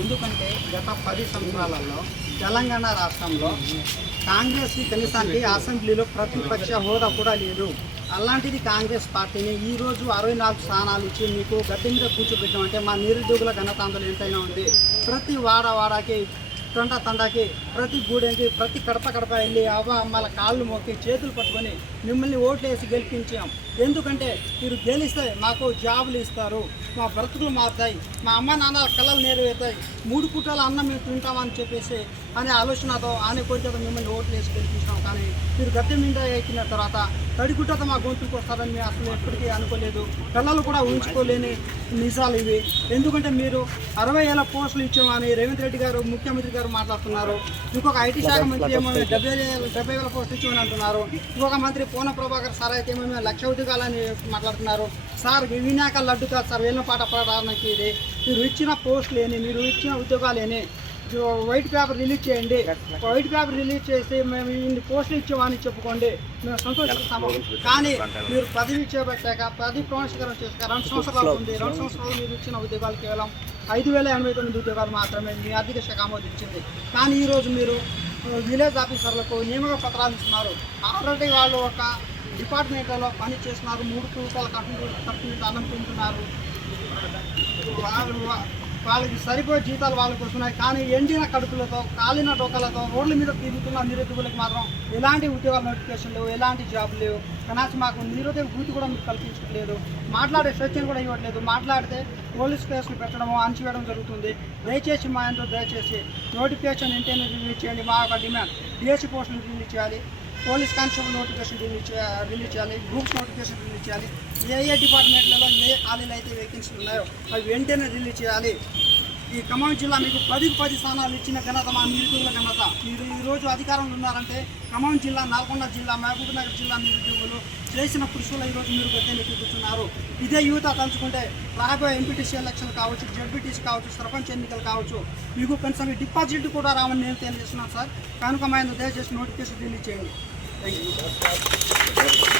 ఎందుకంటే గత పది సంవత్సరాలలో తెలంగాణ రాష్ట్రంలో కాంగ్రెస్ కనీసానికి అసెంబ్లీలో ప్రతిపక్ష హోదా కూడా లేదు. అలాంటిది కాంగ్రెస్ పార్టీని ఈ రోజు అరవై నాలుగు స్థానాలు ఇచ్చి మీకు గట్టి మీద కూర్చోబెట్టామంటే మా నిరుద్యోగుల ఘనతాందోళన ఎంతైనా ఉంది. ప్రతి వాడ వాడాకి తండ తండాకి ప్రతి గూడెంకి ప్రతి కడప కడప వెళ్ళి అవ్వ అమ్మల కాళ్ళు మొక్కి చేతులు పట్టుకొని మిమ్మల్ని ఓట్లేసి గెలిపించాం. ఎందుకంటే మీరు గెలిస్తే మాకు జాబులు ఇస్తారు. మా బ్రతుకులు మారుతాయి. మా అమ్మ నాన్న కళలు నెరవేరుతాయి. మూడు పూటల అన్నం మేము తింటామని చెప్పేసి అనే ఆలోచనతో అనే కోరికతో మిమ్మల్ని ఓట్లు వేసి గెలిపించాం కానీ మీరు గద్దె మీద ఎక్కిన తర్వాత తడిగుట్టతో మా గొంతుకు వస్తారని మేము అసలు ఎప్పటికీ అనుకోలేదు. పిల్లలు కూడా ఊహించుకోలేని నిజాలు ఇవి. ఎందుకంటే మీరు అరవై ఏళ్ళ పోస్టులు ఇచ్చామని రేవంత్ రెడ్డి గారు ముఖ్యమంత్రి గారు మాట్లాడుతున్నారు. ఇంకొక ఐటీ శాఖ మంత్రి ఏమో డెబ్బై డెబ్బై వేల పోస్టులు ఇచ్చామని అంటున్నారు. ఇంకొక మంత్రి పూన ప్రభాకర్ సార్ అయితే ఏమో లక్ష ఉద్యోగాలని మాట్లాడుతున్నారు. సార్ వినాక లడ్డు కాదు సార్ వెళ్ళిన పాట పాడడానికి ఇది. మీరు ఇచ్చిన పోస్టులు ఏని మీరు ఇచ్చిన ఉద్యోగాలు ఏని వైట్ పేపర్ రిలీజ్ చేయండి. వైట్ పేపర్ రిలీజ్ చేసి మేము ఇన్ని పోస్టులు ఇచ్చామని చెప్పుకోండి. మేము సంతోషిస్తాము కానీ మీరు పదవి చేపట్టాక పదవి ప్రమాణీకరణ చేశాక రెండు సంవత్సరాలు ఉంది రెండు సంవత్సరాలు మీరు ఇచ్చిన ఉద్యోగాలు కేవలం ఐదు వేల ఎనభై తొమ్మిది ఉద్యోగాలు మాత్రమే మీ ఆర్థిక శాఖ ఆమోదించింది. కానీ ఈరోజు మీరు విలేజ్ ఆఫీసర్లకు నియమక పత్రాలు ఇస్తున్నారు. ఆల్రెడీ వాళ్ళు ఒక డిపార్ట్మెంట్లో పని చేస్తున్నారు. మూడు రూపాయల కట్టు కట్టు అన్నం తింటున్నారు. వాళ్ళకి సరిపోయే జీతాలు వాళ్ళకి వస్తున్నాయి కానీ ఎండిన కడుపులతో కాలిన డొక్కలతో రోడ్ల మీద తిరుగుతున్న నిరుద్యోగులకు మాత్రం ఎలాంటి ఉద్యోగాల నోటిఫికేషన్ లేవు ఎలాంటి జాబ్ లేవు. కనీసం మాకు నిరుద్యోగ భూతి కూడా మీకు కల్పించట్లేదు మాట్లాడే స్వేచ్ఛను కూడా ఇవ్వట్లేదు. మాట్లాడితే పోలీస్ కేసులు పెట్టడము అణచివేయడం జరుగుతుంది. దయచేసి మా అందరూ దయచేసి నోటిఫికేషన్ వెంటనే రిలీజ్ చేయండి. మా యొక్క డిమాండ్. డిఎస్సి పోస్టులు రిలీజ్ చేయాలి. Police constable notification release release చేయాలి గ్రూప్స్ నోటిఫికేషన్ రిలీజ్ చేయాలి ఏ ఏ డిపార్ట్మెంట్లలో ఏ ఖాళీలు అయితే వేకెన్సీలు ఉన్నాయో అవి వెంటనే రిలీజ్ చేయాలి. ఈ ఖమ్మం జిల్లా మీకు పదికి పది స్థానాలు ఇచ్చిన ఘనత మా నిరుద్యోగుల ఘనత. మీరు ఈరోజు అధికారంలో ఉన్నారంటే ఖమ్మం జిల్లా నల్గొండ జిల్లా మహబూబ్ నగర్ జిల్లా నిరుద్యోగులు చేసిన కృషిలో ఈరోజు మీరు గద్దెనెక్కి కూర్చున్నారు. ఇదే యువత తలుచుకుంటే రాబోయే ఎంపీటీసీ ఎలక్షన్ కావచ్చు జడ్పీటీసీ కావచ్చు సర్పంచ్ ఎన్నికలు కావచ్చు మీకు కనీసం డిపాజిట్ కూడా రావని నేను తెలియజేస్తున్నాను సార్. కనుక మా దయచేసి నోటిఫికేషన్ రిలీజ్ చేయండి. Thank you